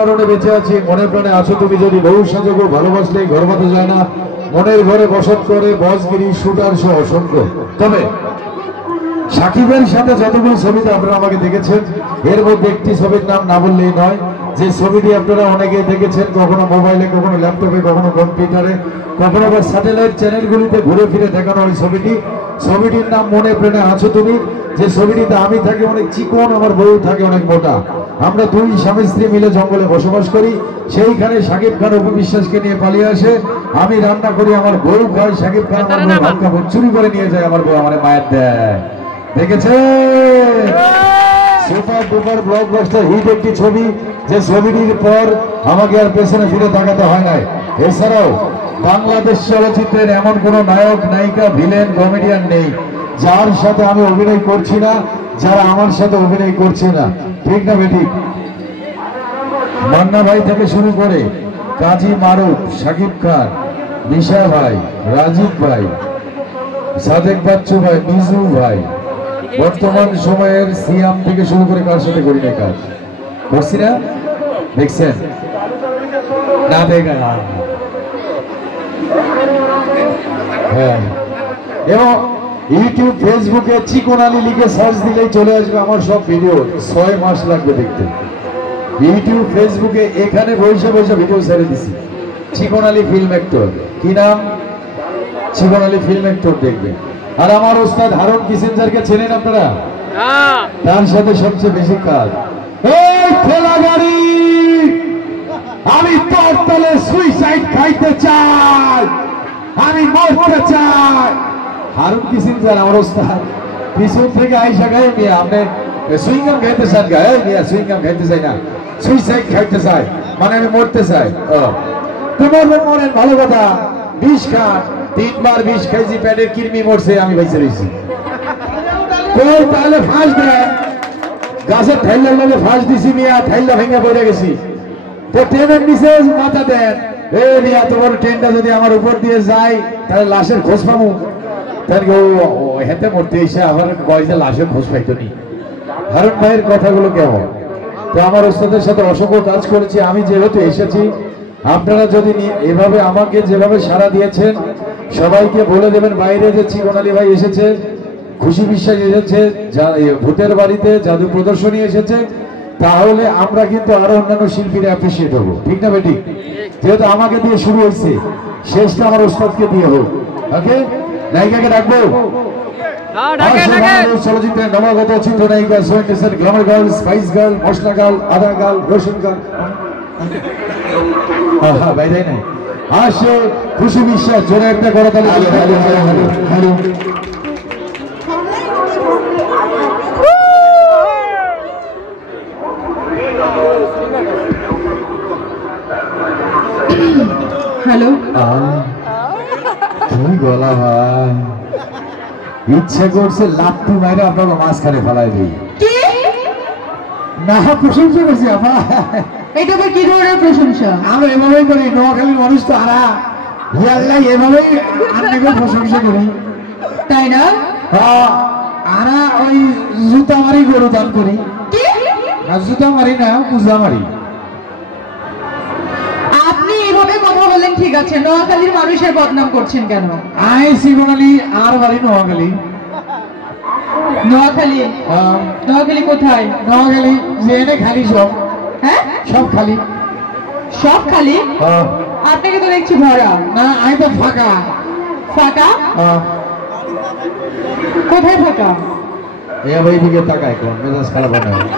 কারণে বেঁচে আছি, মনে প্রাণে আছো তুমি। যদি বহু সাজগো ভালোবাসলে ঘর বাঁধা যায় না, মনের ঘরে বসত করে বসগিরি শুটার সহ অসংখ্য। তবে সাকিবের সাথে যতগুলো ছবিতে আপনারা আমাকে দেখেছেন, এর মধ্যে একটি ছবির নাম না বললেই নয়, যে ছবিটি আপনারা অনেকেই দেখেছেন, কখনো মোবাইলে, কখনো ল্যাপটপে, কখনো কম্পিউটারে, কখনো আবার স্যাটেলাইট চ্যানেলগুলিতে ঘুরে ফিরে দেখানো ওই ছবিটির নাম মনে প্রাণে আছো তুমি। যে ছবিটিতে আমি থাকি অনেক চিকন, আমার বউ থাকে অনেক মোটা। আমরা দুই স্বামী স্ত্রী মিলে জঙ্গলে বসবাস করি। সেইখানে শাকিব খান উপবিশ্বাসকে নিয়ে পালিয়ে আসে, আমি রান্না করি, আমার বউ খায়, শাকিব খান আমার ভাত কাপড় চুরি করে নিয়ে যায়, আমার বউ আমার মায়ের দেয়। দেখেছে সুপার ডুপার ব্লকবাস্টার হিট একটি ছবি, যে ছবিটির পর আমাকে আর পেছনে ফিরে তাকাতে হয় নাই। এছাড়াও বাংলাদেশ চলচ্চিত্রের এমন কোন নায়ক, নায়িকা, ভিলেন, কমেডিয়ান নেই যার সাথে আমি অভিনয় করছি না, যারা আমার সাথে অভিনয় করছে না। ঠিক না বেঠিক? মান্না ভাই থেকে শুরু করে কাজী মারুফ, শাকিব খান, নিশা ভাই, রাজীব ভাই, সাদেক বাচ্চু ভাই, মিজু ভাই, বর্তমান সময়ের সিয়াম থেকে শুরু করে কার সাথে করি না কাজ করছি না? দেখছেন না? দেখা হ্যাঁ। এবং ইউটিউব, ফেসবুকে চিকন আলী লিখে সার্চ দিলেই চলে আসবে আমার সব ভিডিও। 6 মাস লাগবে দেখতে। ইউটিউব, ফেসবুকে এখানে বসে বসে ভিডিও ছেড়ে দিছি। চিকন আলী ফিল্ম অ্যাক্টর, কি নাম? চিকন আলী ফিল্ম অ্যাক্টর দেখবে। আর আমার ওস্তাদ হারুন কিসেঞ্জারকে চেনেন আপনারা? তার সাথে সবচেয়ে বেশি কাজ। এই ঠেলা গাড়ি, আমি তোর তলে সুইসাইড খাইতে চাই, আমি মরতে চাই। হারুন কিসেঞ্জার আমার ওস্তাদ পিছন থেকে আইসা গায়ে নিয়ে, আপনি সুইংগাম খাইতে চান? গায়ে নিয়ে সুইংগাম খাইতে চাই না, সুইসাইড খাইতে চাই, মানে আমি মরতে চাই। তোমার মরেন, ভালো কথা। বিষ খান, 3 বার বিষ খাইছি, পেটের কৃমি মরছে, আমি বেঁচে রয়েছি। তাহলে ফাঁস দেয়, গাছের ঠাইলার লোকে ফাঁস দিছি মিয়া, ঠাইলা ভেঙে পড়ে গেছি। তো ট্রেনের নিচে মাথা দেন, এ মিয়া তোমার ট্রেনটা যদি আমার উপর দিয়ে যায় তাহলে লাশের খোঁজ পাবো। তাহলে ও হেঁটে মরতে এসে আমার কয়েছে লাশের খোঁজ পাইতো নি। হারুন ভাইয়ের কথাগুলো কেমন? তো আমার ওস্তাদের সাথে অসংখ্য কাজ করেছি। আমি যেহেতু এসেছি, আপনারা যদি এভাবে আমাকে যেভাবে সাড়া দিয়েছেন, সবাইকে বলে দেবেন বাইরে যে চিকন আলী ভাই এসেছে, খুশি বিশ্বাস এসেছে, ভূতের বাড়িতে জাদু প্রদর্শনী এসেছে, তাহলে আমরা কিন্তু আরো অন্যান্য শিল্পীরা অ্যাপ্রিসিয়েট হবো। ঠিক না বেটি? যেহেতু আমাকে দিয়ে শুরু হয়েছে, শেষটা আমার ওস্তাদকে দিয়ে হোক। ওকে, নায়িকাকে ডাকবো। চলচ্চিত্রের নবাগত চিত্রনায়িকা, সোয়েন্টেসের গ্ল্যামার গার্ল, স্পাইস গার্ল, মশলা গার্ল, আদা গার্ল, রসুন গার্ল, বাইরে নাই আসে খুশি বিশ্বাস। জোরে একটা করে তাহলে হ্যালো। তুমি গলা ভাই, ইচ্ছে করছে লাট্টু মাইরে আপনাকে মাঝখানে ফেলাই দিই। না, প্রশংসা করছি আপা। এটা আবার কি ধরনের প্রশংসা? আমরা এভাবেই করি, নোয়াখালীর মানুষ তো আরা এভাবেই আপনাকে প্রশংসা করি, তাই না? আরা ওই জুতা মারি গরু দান করি। না, জুতা মারি না, পূজা মারি। আপনি এভাবে কথা বললেন ঠিক আছে, নোয়াখালীর মানুষের বদনাম করছেন কেন? আই চিকন আলী, আর বাড়ি নোয়াখালী। নোয়াখালী? নোয়াখালী কোথায়? নোয়াখালী যে এনে খালি সব। হ্যাঁ, সব খালি। সব খালি? আপনাকে তো দেখছি ভরা। না, আমি তো ফাঁকা। ফাঁকা? কোথায় ফাঁকা? এইদিকে তাকায়, কোন মেজাজ খারাপ হয়।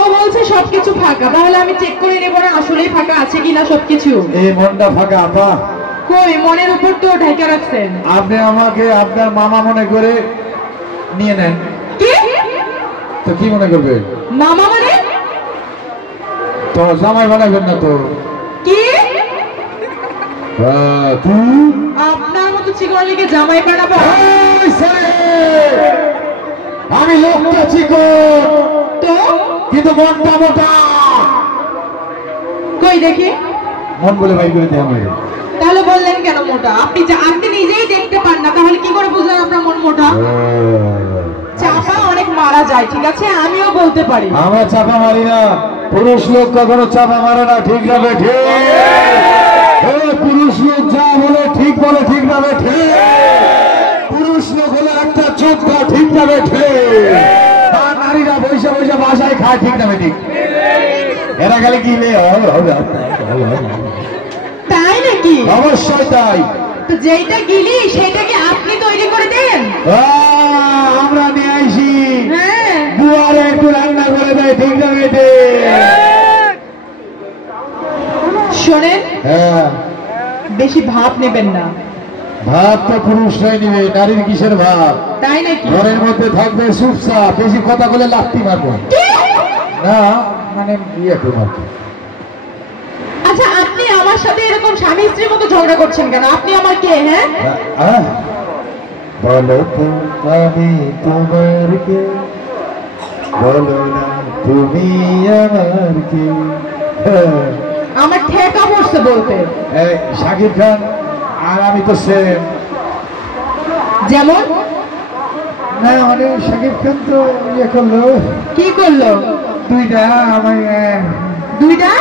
ও বলছে সবকিছু ফাঁকা, তাহলে আমি চেক করে নেব না আসলেই ফাঁকা আছে কিনা সবকিছু। এই মনটা ফাঁকা আপা। কই, মনের উপর তো ঢেকে রাখছেন। আপনি আমাকে আপনার মামা মনে করে নিয়ে নেন। কি? তো কি মনে করবে? মামা মানে? তো জামাই বানাবেন না তো? কি? তুই আপনার মতো চিকনলিকে জামাই বানাবো? আমি লোকটা চিকন তো কিন্তু মনটা মোটা। কই দেখি মন বলে বাই করে দিয়ে আমাকে। তাহলে বললেন কেন মোটা? আপনি নিজেই দেখতে পান না, তাহলে কি করে বুঝলেন আপনার মন মোটা? চাপা অনেক মারা যায়, ঠিক আছে, আমিও বলতে পারি। আমরা চাপা মারি না, পুরুষ লোক কখনো চাপা মারে না, ঠিক না বেঠে? পুরুষ লোক যা বলে ঠিক বলে, ঠিক না বেঠে? পুরুষ লোক হলে একটা যোদ্ধা, ঠিক না বেঠে? আর নারীরা বৈশা বৈশা বাসায় খায়, ঠিক না বেঠিক? এরা খালি কি হবে? তাই নাকি? অবশ্যই তাই। তো যেটা গিলি সেটা কি আপনি তৈরি করে দেন? আমরা নিয়ে আইসি, হ্যাঁ, বুয়ারে একটু রান্না করে দেয়, ঠিক না বেটে? শোনেন, হ্যাঁ, বেশি ভাব নেবেন না। ভাব তো পুরুষরাই নিবে, নারীর কিসের ভাব? তাই নাকি? ঘরের মধ্যে থাকবে চুপচাপ, বেশি কথা বলে লাথি মারবো না, মানে বিয়ে করবো। আচ্ছা, আপনি আমার সাথে এরকম স্বামী স্ত্রীর মতো ঝগড়া করছেন কেন? আপনি আমার কে? হ্যাঁ, বলো তো আমি তোমার কে, বলো না তুমি আমার কে? আমার ঠেকা পড়ছে বলতে। শাকিব খান আর আমি তো সেম। যেমন? না মানে শাকিব খান তো ইয়ে করলো। কি করলো? দুইটা আমি দুইটা?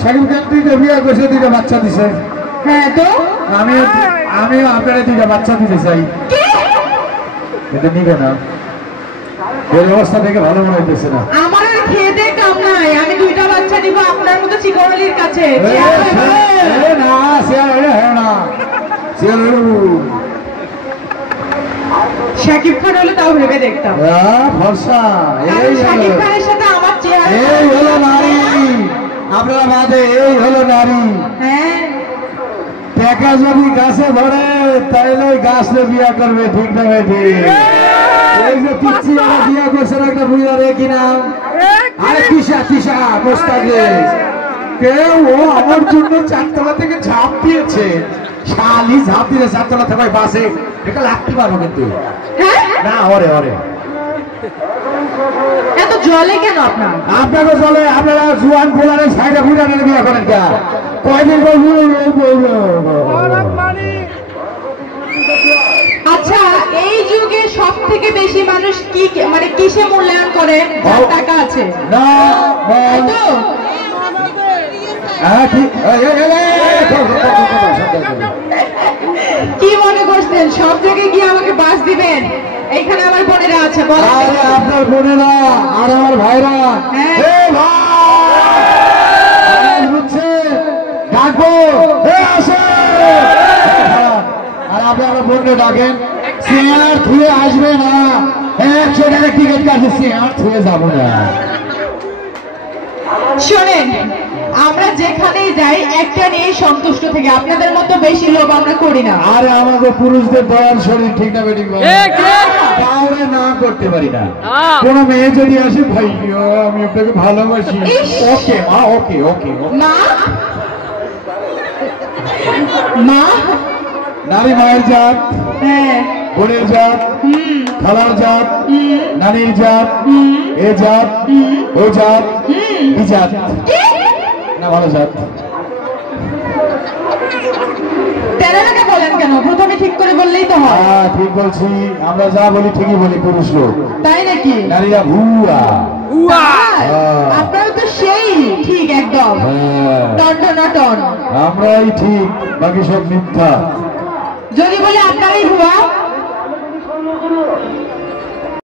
শাকিব খান দুইটা বিয়ে করছে, দুইটা বাচ্চা দিছে। হ্যাঁ, তো আমিও আপনারা দুইটা বাচ্চা দিতে চাই। এটা নিবে না, এর অবস্থা থেকে ভালো মনে হইতেছে না। আমার আর খেয়ে দিয়ে কাম নাই, আমি দুইটা বাচ্চা দিব আপনার মতো চিকনালির কাছে। শাকিব খান হলে তাও ভেবে দেখতাম। শাকিব খানের সাথে আমার চেহারা। এই হলো নারী, আপনারা বাদে এই হলো নারী। হ্যাঁ, টাকা যদি গাছে ধরে তাইলে গাছে বিয়া করবে, ঠিক না বেঠি? এই যে পিচ্ছি ওরা বিয়া করছে একটা বুড়া রে কিনা, আরে তিশা মোস্তাকে কেউ ও আমার জন্য 4 তলা থেকে ঝাঁপ দিয়েছে, শালি ঝাঁপ দিয়েছে 4 তলা থেকে বাসে, এটা লাগতে পারবো কিন্তু না। ওরে এত জলে কেন আপনার? আপনাকে চলে, আপনারা জুয়ান পোলারের সাইডে বুড়া নিয়ে বিয়া করেন কে? কয়দিন আচ্ছা, এই যুগে সব থেকে বেশি মানুষ কি মানে কিসে মূল্যায়ন করে? যার টাকা আছে। না তাই তো? কি মনে করছেন সব জায়গায় গিয়ে আমাকে বাস দিবেন? এখানে আমার বোনেরা আছে, বলেন। আপনার বোনেরা আর আমার ভাইরা, ডাকবো আর আপনি আমার বোনকে ডাকেন, চেয়ার থুয়ে আসবে না, 100 টাকা টিকিট কাটছে, চেয়ার থুয়ে যাবো না। শোনেন, আমরা যেখানেই যাই একটা নিয়ে সন্তুষ্ট থেকে, আপনাদের মতো বেশি লোভ আমরা করি না। আরে আমাদের পুরুষদের দয়ার শরীর, ঠিক না বেঠিক? কাউরে না করতে পারি না। কোন মেয়ে যদি আসে, ভাই আমি আপনাকে ভালোবাসি, ওকে মা, ওকে ওকে। মা নারী মায়ের জাত, হ্যাঁ, বোনের জাত, খালার জাত, নানির জাত, এ জাত, ও জাত, ই জাত না, ভালো জাত। তেরাটাকে বলেন কেন? প্রথমে ঠিক করে বললেই তো হয়। ঠিক বলছি, আমরা যা বলি ঠিকই বলি, পুরুষ লোক। তাই নাকি? নারীরা ভুয়া। আপনারা তো সেই ঠিক একদম টন। আমরাই ঠিক, বাকি সব মিথ্যা। যদি বলে আপনারাই ভুয়া,